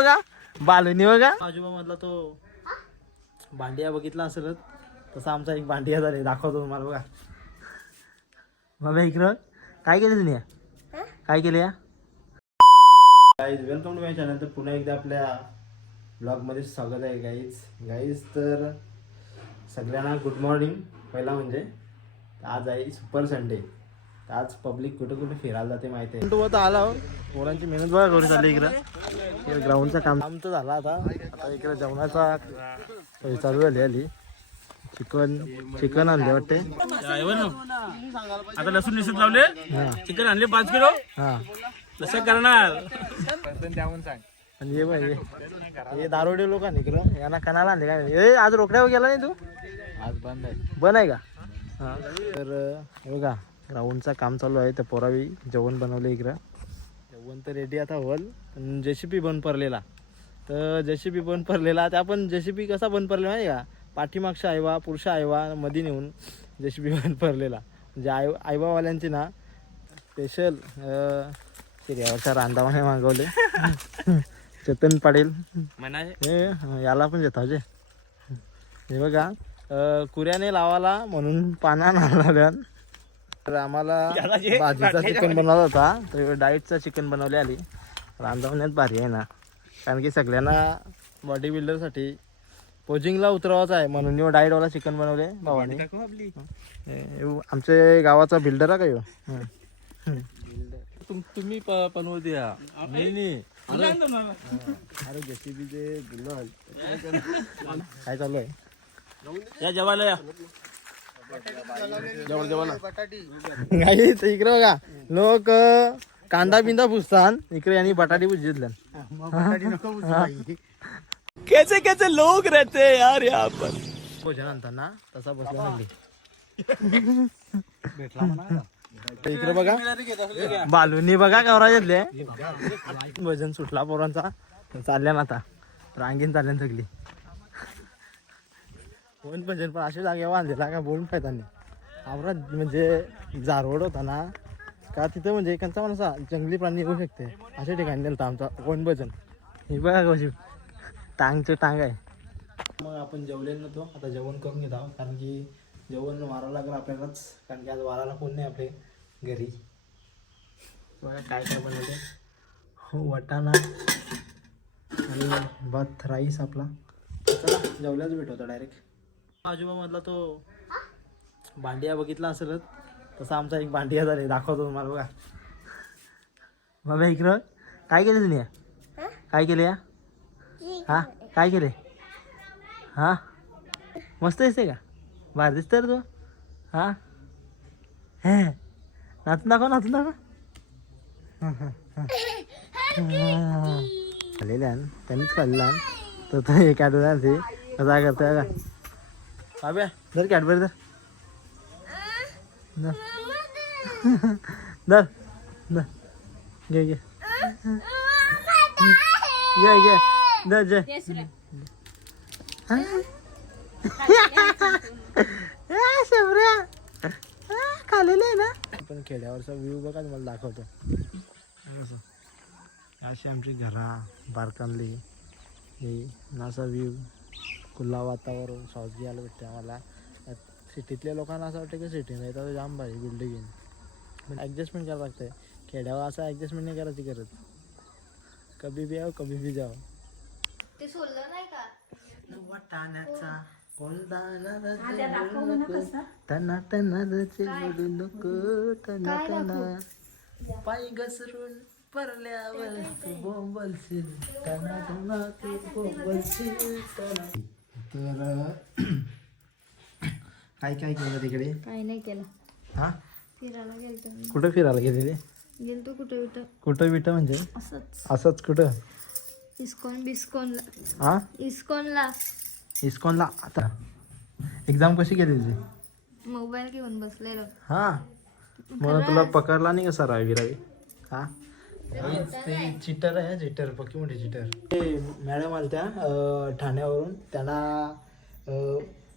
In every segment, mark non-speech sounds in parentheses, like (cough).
बघा. बालुनी बघा. आजोबा मधला तो भांडिया बघितला असेलच तसा आमचा एक भांडिया झाले दाखवतो तुम्हाला बघा. बाबा इकडं. काय केलं तुम्ही? काय केलं या? Guys welcome to my channel तर पुन्हा एकदा आपल्या ब्लॉगमध्ये स्वागत आहे गाईज गाईज तर सगळ्यांना गुड मॉर्निंग पहिला म्हणजे आज आहे सुपर संडे तर आज पब्लिक कुठे कुठे फिरायला जाते माहिती आहे? तो आता आला. पोरांची मेहनत बघा करून चालली इकडं. ग्राउंडचं काम काम तर झालं आता. आता इकडे जेवणाचा सोय चालू झाली आली चिकन चिकन आणले वाटते. आता लसूण निश्चित लावले. हा. चिकन आणले पाच किलो. हा. कसं करणार. आणि ये बाई हे दारोडे लोक आहे इकडं. यांना कणाला आणले काय? ए आज रोकड्यावर गेला नाही तू? आज बंद आहे. बन आहे का? हा. तर हे बघा ग्राउंडचं काम चालू आहे. तर पोरावी जेवण बनवलं इकडं. जेवण तर रेडी आता होल. पण जेसीपी बंद पडलेला. तर जेसीपी बंद पडलेला. त्या पण जेसीपी कसा बंद पडलेला माहिती का? पाठीमागचा आयवा पुरुष आयवा मध्ये नेऊन जेसीपी (laughs) बंद पडलेला. म्हणजे आय आयवावाल्यांची ना स्पेशल शिर्यावरच्या रांधावाने मागवले. (laughs) चेतन पाटील. म्हणा हे याला पण देता जे. हे बघा कुऱ्याने लावाला म्हणून पाना नारळ्या तर आम्हाला भाजीचा चिकन बनवला होता. तर डाएटचा चिकन बनवले आली. रांधवण्यात भारी आहे ना. कारण की सगळ्यांना बॉडी बिल्डरसाठी पोजिंगला उतरवायचा आहे. म्हणून यो डाएटवाला चिकन बनवले भावाने. आपली. आमचे गावाचा बिल्डर आहे का. तुम्ही बनवत द्या. अरे जेसीबी जे काय चालू आहे? या जेवायला या. नाही तर इकडे बघा. लोक कांदा बिंदा पुसतात. इकडे यांनी बटाटी पुसले कैसे कैसे लोग रहते यार यहाँ पर? भोजन आणताना तसा बसला नाही. तर इकडे बघा. बालूनी बघा गवरा घेतले. भजन सुटला पोरांचा. चालल्या ना आता. रांगीन चालल्यान सगळी. वन भजन पण अशा जागेवर बांधलेला का बोलून फायदा नाही. आवरा म्हणजे जारवड होता ना का तिथं म्हणजे एकांचा माणसा जंगली प्राणी येऊ शकते. अशा ठिकाणी नेलता आमचा कोण भजन हे बघा कशी टांगचं टांग आहे. मग आपण जेवले नव्हतो आता जेवण करून घेत आहोत कारण की जेवण वारा लागलं आपल्यालाच कारण की आज वाराला कोण नाही आपले घरी. बघा काय काय बनवते. हो वटाणा आणि भात राईस आपला. चला जेवल्याच भेट डायरेक्ट आजोबा मधला तो भांडिया बघितला असेलच तसा आमचा एक भांडिया झाले दाखवतो तुम्हाला बघा. बाबा इकडं. काय केलं तुम्ही काय केले या? हा? काय केले? हा? मस्त दिसते का? बाहेर दिसतं रे तू. हा? हे नाचून दाखव नाचून दाखव. खाल्लेले आहे त्यांनीच खाल्ला तर तो हे कॅडबरी कसा करतोय का बाब्या धर कॅडबरी धर. धर. धर घे घे. घे घे. धर जे शेवऱ्या खालेलं आहे ना? पण खेड्यावरचा व्ह्यू बघा तुम्हाला दाखवतो. हे कसं अशी आमची घरा बारकांली. हे असा व्ह्यू खुल्ला वातावरण सावज घ्यायला भेटते आम्हाला. सिटीतल्या लोकांना असं वाटतं की सिटी नाही तर जाम भारी बिल्डिंग पण ॲडजस्टमेंट करावं लागतंय. खेड्यावर असं ॲडजस्टमेंट नाही करायची गरज. कभी भी आओ कभी भी जाओ. ते सोडलं नाही का? वाटाण्याचा तना तना बोलू नको तना तना. पाय घसरून परल्यावर बोंबलशील. तना तना तू बोंबलशील तना. तर (clears throat) काय काय केलं तिकडे? काही नाही केलं. हा? फिरायला गेलतो मी. कुठं फिरायला गेलेले गेलतो कुठं कुठं कुठं बिटं म्हणजे? असंच. असंच कुठं? इस्कॉन बिस्कॉनला. हा? इस्कॉनला. इस्कॉनला. आता एक्झाम कशी गेली तुझी? मोबाईल घेऊन बसलेलो. हा. म्हणून तुला पकडला नाही कसा रावी रावी हा? ते चिटर आहे चिटर पक्की मोठी चिटर ते मॅडम आल्या त्या ठाण्यावरून. त्यांना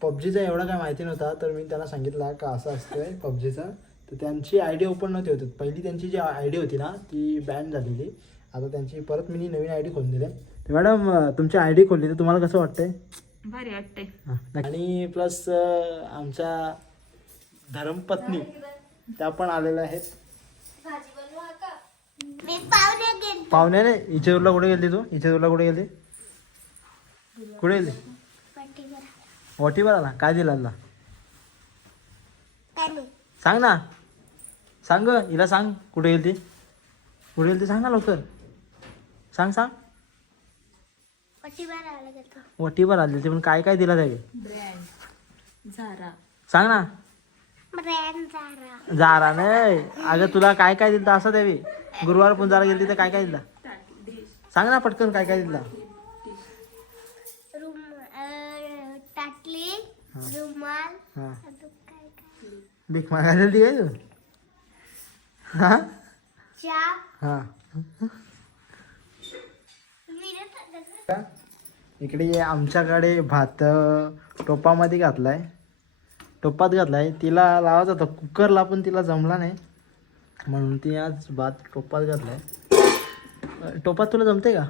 पबजीचा एवढा काय माहिती नव्हता तर मी त्यांना सांगितलं का असं असतंय पबजीचा. तर त्यांची आय डी ओपन नव्हती होती. पहिली त्यांची जी आय डी होती ना ती बॅन झालेली. आता त्यांची परत मी नवीन आय डी खोलून दिली. तर मॅडम तुमची आय डी खोलली तर तुम्हाला कसं वाटतंय? भारी वाटतंय. हा. आणि प्लस आमच्या धर्मपत्नी त्या पण आलेल्या आहेत. पाहुण्याने इचेरूरला कुठे गेली तू? इचेरूरला कुठे गेली कुठे गेली वाटीवर आला काय दिला आला सांग ना. सांग ग, हिला सांग. कुठे गेली ती कुठे गेली ती सांग ना लवकर. सांग सांग. वटीवर आली ती पण काय काय दिला त्यागे झारा. सांग ना. जारा नाही अगं तुला काय काय दिलं असं द्यावी गुरुवार पुंजाला गेली तर काय काय दिला सांग ना पटकन काय काय दिला भीक मागायला ती काय तू? हा? इकडे आमच्याकडे भात टोपामध्ये घातलाय. टोपात घातलाय. तिला लावायचा होता. कुकरला पण तिला जमला नाही. म्हणून ती आज भात टोपात घातलाय. टोपात तुला जमते का?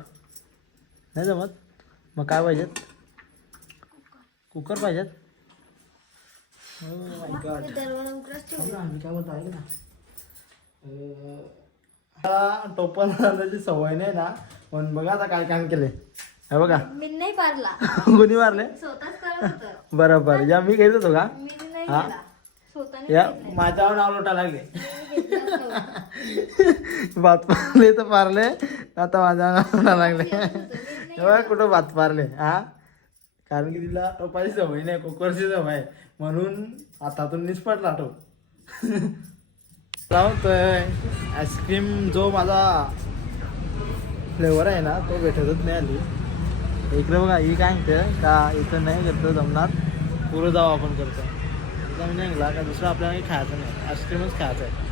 नाही जमत? मग काय पाहिजेत? कुकर पाहिजेत? Oh my God. थांब ना, मी काय बोलतो ऐक ना. अ, आता टोपात सवय नाही ना. पण बघा आता काय काम केले हे बघा. मी नाही पारला (laughs) कोणी मारले बरोबर. या मी घेत होतो का? नाही हा? केला स्वतःने या माझ्यावर नाव लोटा लागले. (laughs) भात पारले तर पारले आता माझ्यावर नाव लोटा लागले. कुठं भात पारले हा? कारण की तिला टोपाची सवय नाही कुकरची सवय आहे. म्हणून हातातून निष्पटला तो (laughs) लावतोय. आईस्क्रीम जो माझा फ्लेवर आहे ना तो भेटतच नाही आली इकडे बघा ही काय म्हणते? का इथं नाही करतो जमणार? पुरं जाऊ आपण करतो. इथं मी नाही का दुसरं आपल्याला काही खायचं नाही. आईस्क्रीमच खायचं आहे.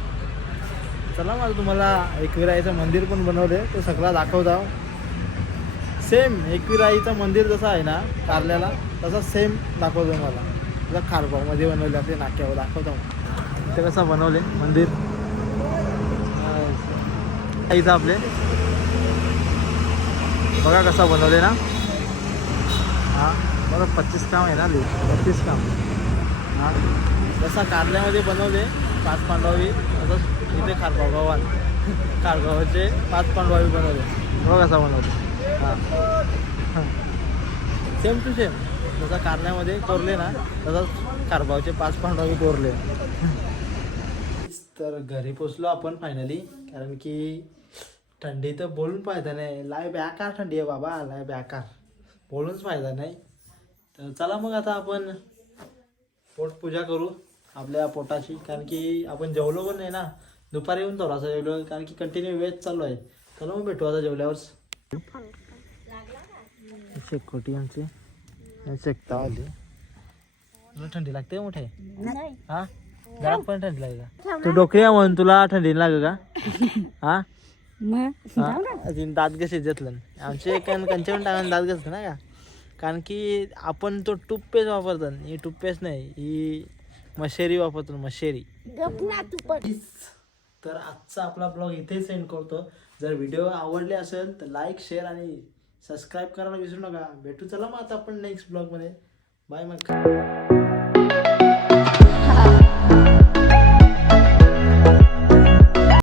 चला माझं तुम्हाला एकविराईचं मंदिर पण बनवले. तो सगळा दाखवता सेम एकविराईचं मंदिर जसं आहे ना कारल्याला तसा सेम दाखवतो मला तसं खारबावमध्ये बनवले आपले नाक्यावर दाखवतो ते कसं बनवले मंदिर? आईचं आपले. बघा कसा बनवले ना. हां बरं पच्चीस काम आहे ना ते पच्चीस काम. हा. जसा कारल्यामध्ये बनवले पाच पांडवावी तसंच इथे खारगाव खारगावाचे पाच पांडवावी बनवले. बघा कसा बनवले हा. सेम टू सेम जसा कारल्यामध्ये कोरले ना तसंच खारगावचे पाच पांडवावी कोरले. तर घरी पोचलो आपण फायनली कारण की थंडी तर बोलून फायदा नाही. लाय बेकार थंडी आहे बाबा लाय बेकार. बोलूनच फायदा नाही. तर चला मग आता आपण पोटपूजा करू आपल्या पोटाची कारण की आपण जेवलो पण नाही ना. दुपारी येऊन थोडासा जेवलो कारण की कंटिन्यू वेज चालू आहे. चला मग भेटू आता जेवल्यावर. शेकोटी आमची. शेकता आली. तुला थंडी लागते मोठे? हा? घरात पण थंडी लागते का? तू डोकरी आहे म्हणून तुला थंडी लागे का? हा? अजून दात कसे घेतलं आमचे कण कंचे पण टाकायला दात घसतं ना का? कारण की आपण तो टूथपेस्ट वापरतो ही टूथपेस्ट नाही ही मशेरी वापरतो मशेरी. तर आजचा आपला ब्लॉग इथे सेंड करतो. जर व्हिडिओ आवडले असेल तर लाईक शेअर आणि सबस्क्राईब करायला विसरू नका. भेटू चला मग आता आपण नेक्स्ट ब्लॉगमध्ये बाय मग.